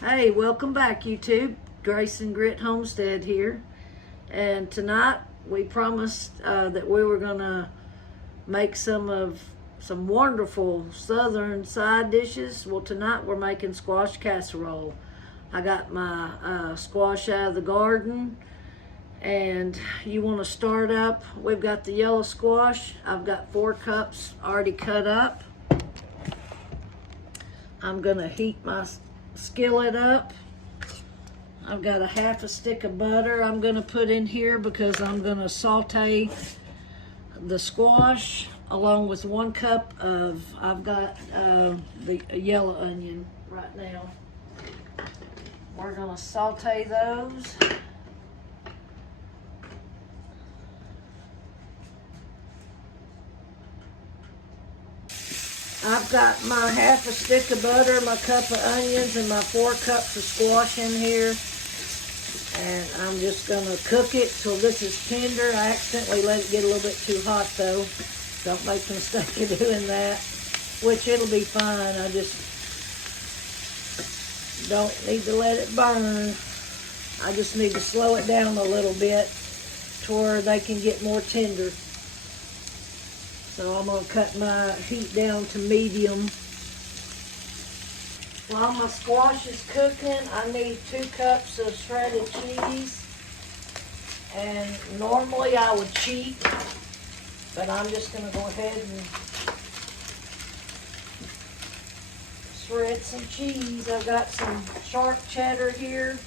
Hey, welcome back, YouTube. Grace and Grit Homestead here. And tonight we promised that we were gonna make some wonderful southern side dishes. Well, tonight we're making squash casserole. I got my squash out of the garden, and you want to start up. We've got the yellow squash. I've got 4 cups already cut up. I'm gonna heat my skillet up. I've got a half a stick of butter I'm gonna put in here because I'm gonna saute the squash along with 1 cup of, I've got the yellow onion right now. We're gonna saute those. I've got my half a stick of butter, my cup of onions, and my 4 cups of squash in here. And I'm just gonna cook it till this is tender. I accidentally let it get a little bit too hot though. Don't make the mistake of doing that, which it'll be fine. I just don't need to let it burn. I just need to slow it down a little bit to where they can get more tender. So I'm gonna cut my heat down to medium. While my squash is cooking, I need 2 cups of shredded cheese. And normally I would cheat, but I'm just gonna go ahead and shred some cheese. I've got some sharp cheddar here.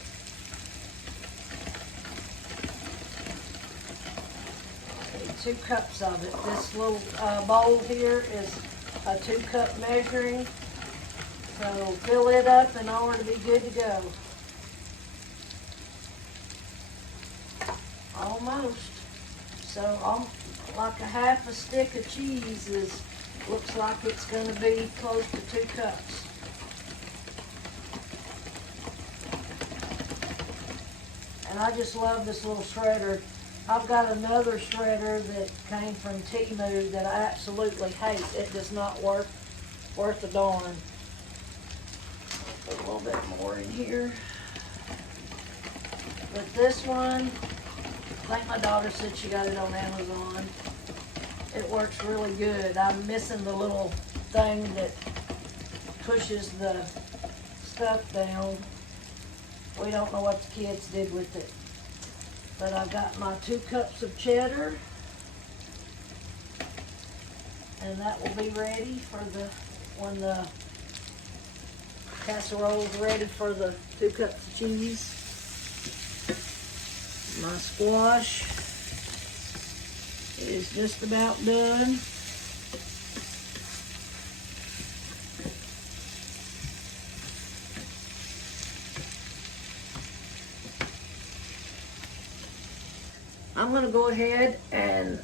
I need 2 cups of it. This little bowl here is a 2-cup measuring. So fill it up in order to be good to go. Almost. So like a half a stick of cheese looks like it's going to be close to 2 cups. And I just love this little shredder. I've got another shredder that came from Temu that I absolutely hate. It does not work worth a darn. Put a little bit more in here. But this one, I think my daughter said she got it on Amazon. It works really good. I'm missing the little thing that pushes the stuff down. We don't know what the kids did with it. But I've got my 2 cups of cheddar. And that will be ready for when the casserole is ready for the 2 cups of cheese. My squash is just about done. I'm going to go ahead and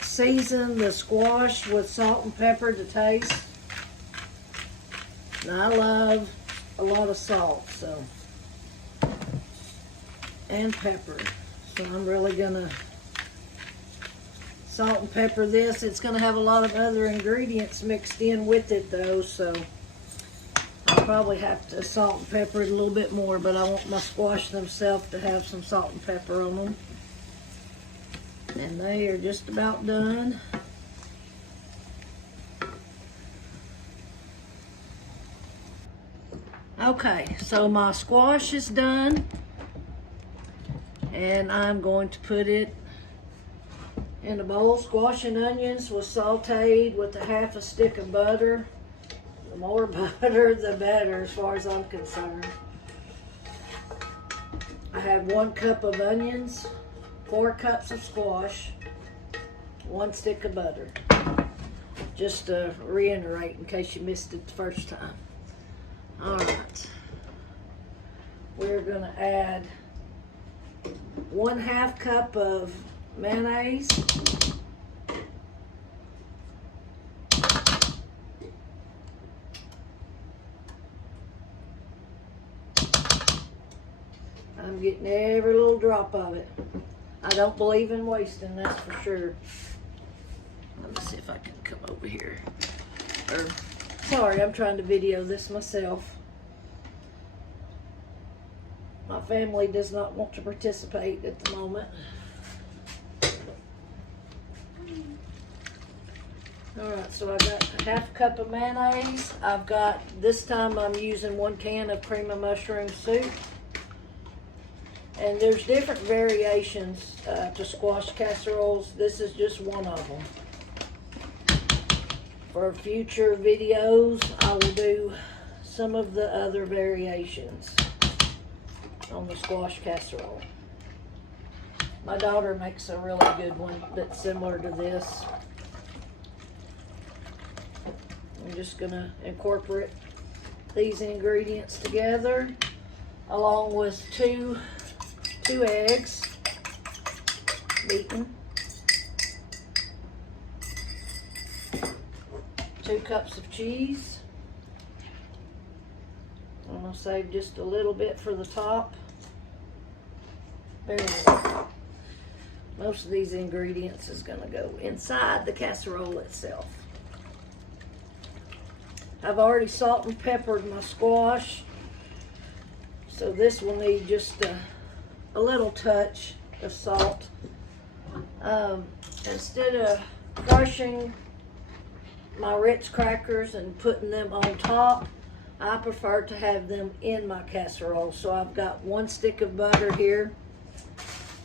season the squash with salt and pepper to taste. Now I love a lot of salt, and pepper. So I'm really gonna salt and pepper this. It's gonna have a lot of other ingredients mixed in with it though, so I'll probably have to salt and pepper it a little bit more, but I want my squash themselves to have some salt and pepper on them. And they are just about done. Okay, so my squash is done, and I'm going to put it in a bowl. Squash and onions was sauteed with a half a stick of butter. The more butter, the better as far as I'm concerned. I have 1 cup of onions, 4 cups of squash, 1 stick of butter. Just to reiterate in case you missed it the first time. All right, we're gonna add 1/2 cup of mayonnaise. I'm getting every little drop of it. I don't believe in wasting, that's for sure. Let me see if I can come over here. Sorry, I'm trying to video this myself. My family does not want to participate at the moment. Alright, so I got a half cup of mayonnaise. I've got, this time I'm using 1 can of cream of mushroom soup. And there's different variations to squash casseroles. This is just one of them. For future videos, I will do some of the other variations on the squash casserole. My daughter makes a really good one that's similar to this. I'm just gonna incorporate these ingredients together along with two eggs beaten, 2 cups of cheese. I'm gonna save just a little bit for the top. Very little. Most of these ingredients is gonna go inside the casserole itself. I've already salt and peppered my squash, so this will need just a little touch of salt. Instead of crushing my Ritz crackers and putting them on top, I prefer to have them in my casserole. So I've got 1 stick of butter here,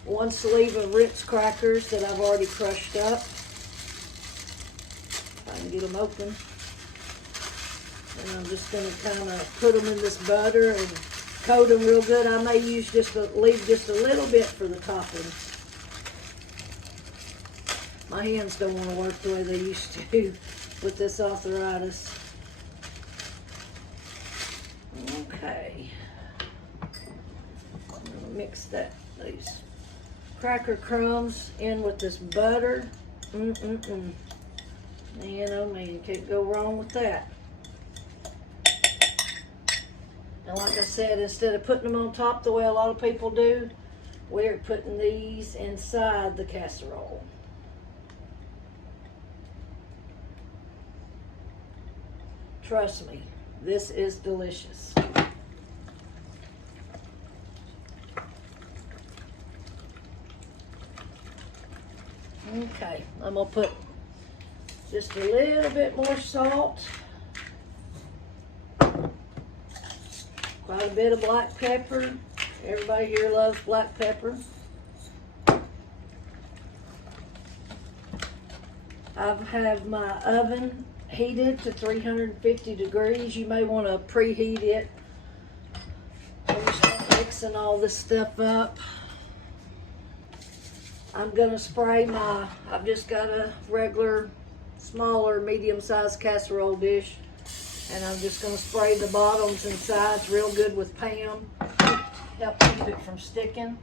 1 sleeve of Ritz crackers that I've already crushed up. If I can get them open. And I'm just going to kind of put them in this butter and coat them real good. I may use leave just a little bit for the toppings. My hands don't want to work the way they used to with this arthritis. Okay. I'm going to mix these cracker crumbs in with this butter. Man, oh man, can't go wrong with that. And like I said, instead of putting them on top the way a lot of people do, we're putting these inside the casserole. Trust me, this is delicious. Okay, I'm gonna put just a little bit more salt. Quite a bit of black pepper. Everybody here loves black pepper. I have my oven heated to 350 degrees. You may want to preheat it when you start mixing all this stuff up. I'm going to spray I've just got a regular, smaller, medium-sized casserole dish. And I'm just going to spray the bottoms and sides real good with Pam. Help keep it from sticking.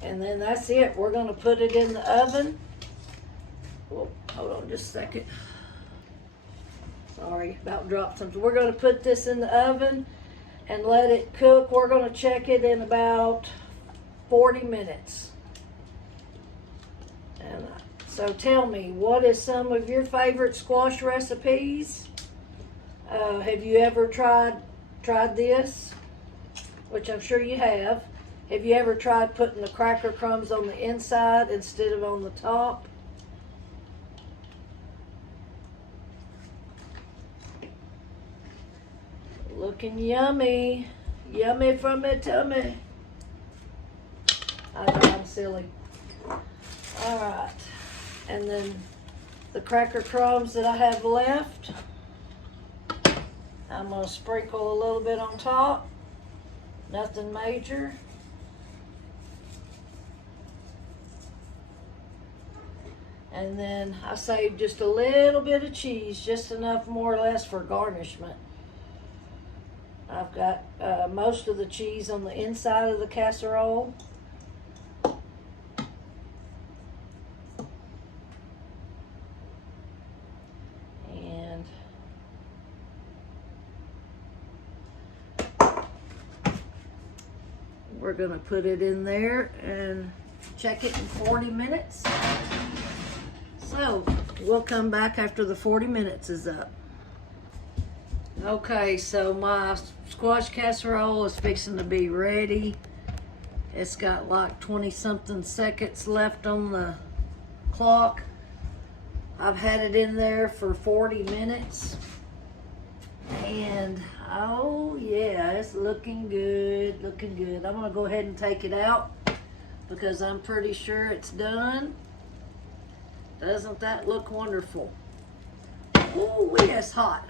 And then that's it. We're going to put it in the oven. Oh, hold on just a second. Sorry, about dropped something. We're going to put this in the oven and let it cook. We're going to check it in about 40 minutes. And so tell me, what is some of your favorite squash recipes? Have you ever tried this? Which I'm sure you have. Have you ever tried putting the cracker crumbs on the inside instead of on the top? Looking yummy. Yummy from my tummy. I know I'm silly. Alright. And then the cracker crumbs that I have left, I'm going to sprinkle a little bit on top. Nothing major. And then I saved just a little bit of cheese, just enough more or less for garnishment. I've got most of the cheese on the inside of the casserole. And we're going to put it in there and check it in 40 minutes. So we'll come back after the 40 minutes is up. Okay, so my squash casserole is fixing to be ready. It's got like 20 something seconds left on the clock. I've had it in there for 40 minutes. And oh yeah, it's looking good, looking good. I'm gonna go ahead and take it out because I'm pretty sure it's done. Doesn't that look wonderful? Ooh, it's hot.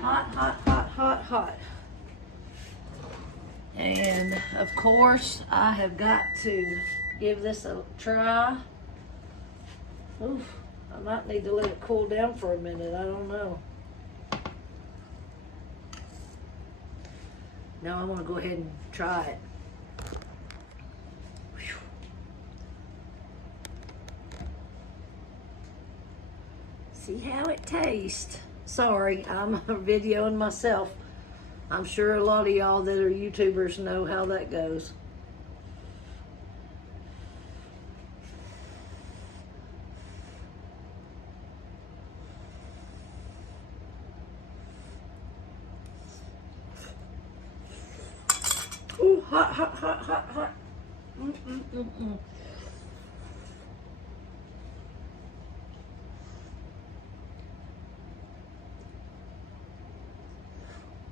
Hot, hot, hot, hot, hot. And of course, I have got to give this a try. Oof, I might need to let it cool down for a minute, I don't know. Now I'm gonna go ahead and try it. Whew. See how it tastes. Sorry, I'm videoing myself. I'm sure a lot of y'all that are YouTubers know how that goes. Ooh, hot, hot, hot, hot, hot. Mm-mm-mm-mm.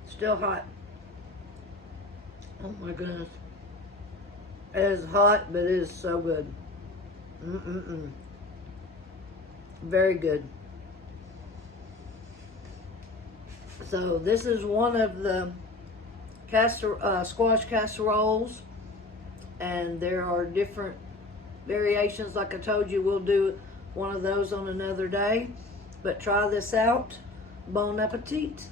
Still hot. Oh my goodness. It is hot, but it is so good. Mm-mm-mm. Very good. So this is one of the squash casseroles, and there are different variations. Like I told you, we'll do one of those on another day, but try this out. Bon appetit.